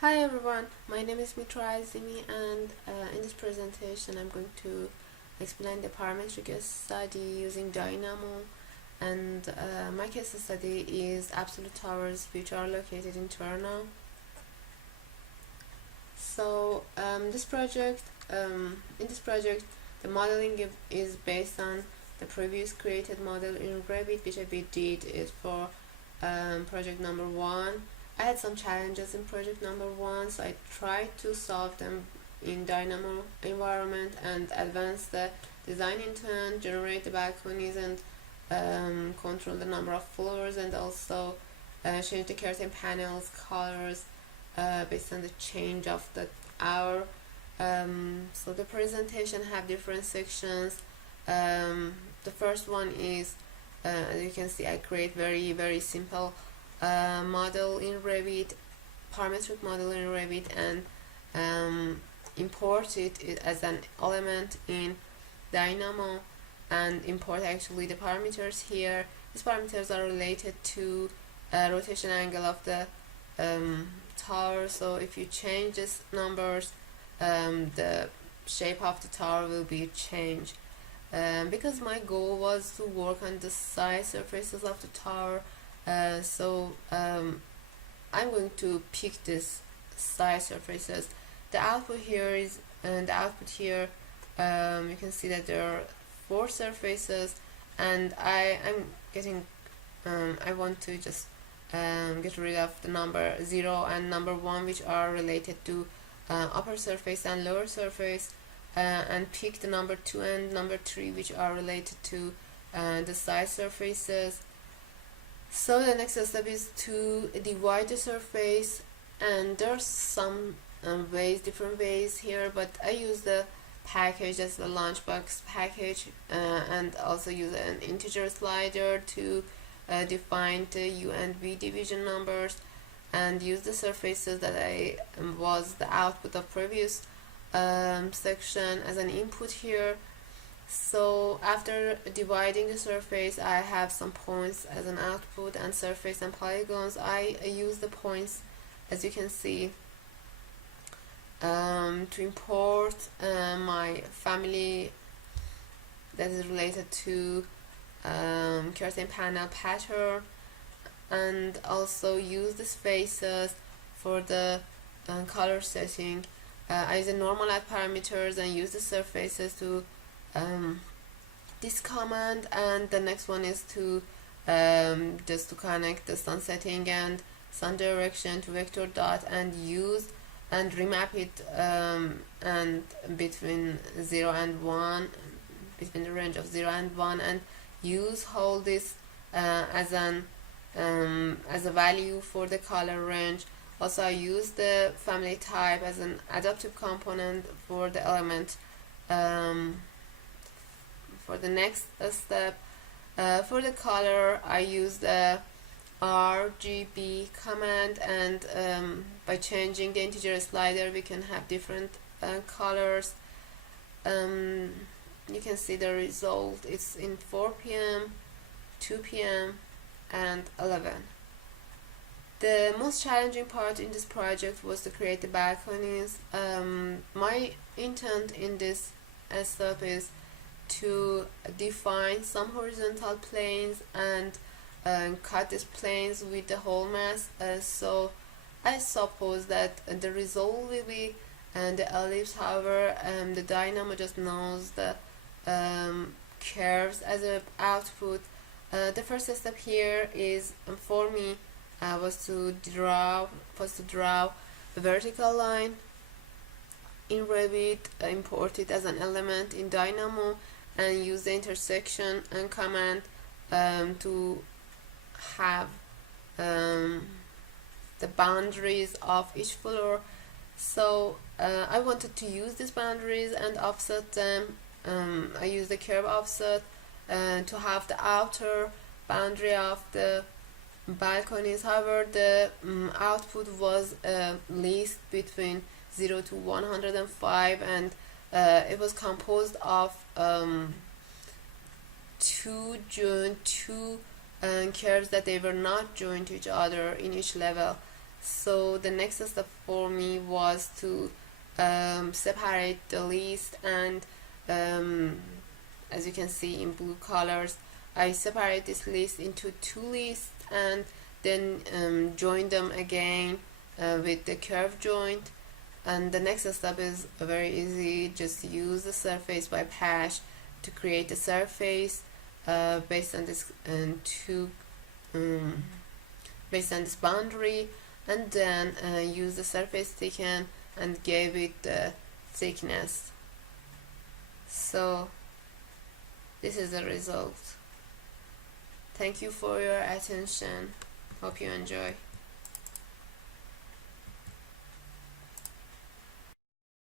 Hi everyone, my name is Dr.Z and in this presentation I'm going to explain the parametric study using Dynamo, and my case study is absolute towers which are located in Toronto. So in this project the modeling is based on the previous created model in Revit, which I did it for project number 1. I had some challenges in project number 1, so I tried to solve them in Dynamo environment and advance the design intent, generate the balconies, and control the number of floors, and also change the curtain panels colors based on the change of the hour. So the presentation have different sections. The first one is, as you can see, I create very simple model in Revit, parametric model in Revit, and import it as an element in Dynamo, and import actually the parameters here. These parameters are related to rotation angle of the tower, so if you change these numbers, the shape of the tower will be changed. Because my goal was to work on the side surfaces of the tower, so I'm going to pick this side surfaces. The output here is, and the output here, you can see that there are 4 surfaces, and I want to just get rid of the number 0 and number 1, which are related to upper surface and lower surface, and pick the number 2 and number 3, which are related to the side surfaces. So the next step is to divide the surface, and there's some different ways here, but I use the package as the launchbox package, and also use an integer slider to define the U and V division numbers, and use the surfaces that was the output of previous section as an input here. So after dividing the surface, I have some points as an output, and surface and polygons. I use the points, as you can see, to import my family that is related to curtain panel pattern, and also use the spaces for the color setting. I use the normal add parameters and use the surfaces to this command, and the next one is to just to connect the sun setting and sun direction to vector dot, and use and remap it and between 0 and 1, between the range of 0 and 1, and hold this as a value for the color range. Also, I use the family type as an adaptive component for the element. For the next step, for the color, I use the RGB command, and by changing the integer slider we can have different colors. You can see the result. It's in 4 p.m., 2 p.m. and 11. The most challenging part in this project was to create the balconies. My intent in this step is to define some horizontal planes and cut these planes with the whole mass. So I suppose that the result will be the ellipse. However, the Dynamo just knows the curves as an output. The first step here is, for me, was to draw a vertical line in Revit, import it as an element in Dynamo, and use the intersection and command to have the boundaries of each floor. So I wanted to use these boundaries and offset them. I use the curve offset to have the outer boundary of the balconies. However, the output was least between 0 to 105, and it was composed of two curves that they were not joined to each other in each level. So the next step for me was to separate the list, and as you can see in blue colors, I separate this list into two lists and then join them again with the curve joint. And the next step is very easy. Just use the surface by hash to create a surface based on this based on this boundary, and then use the surface thicken and give it the thickness. So this is the result. Thank you for your attention. Hope you enjoy.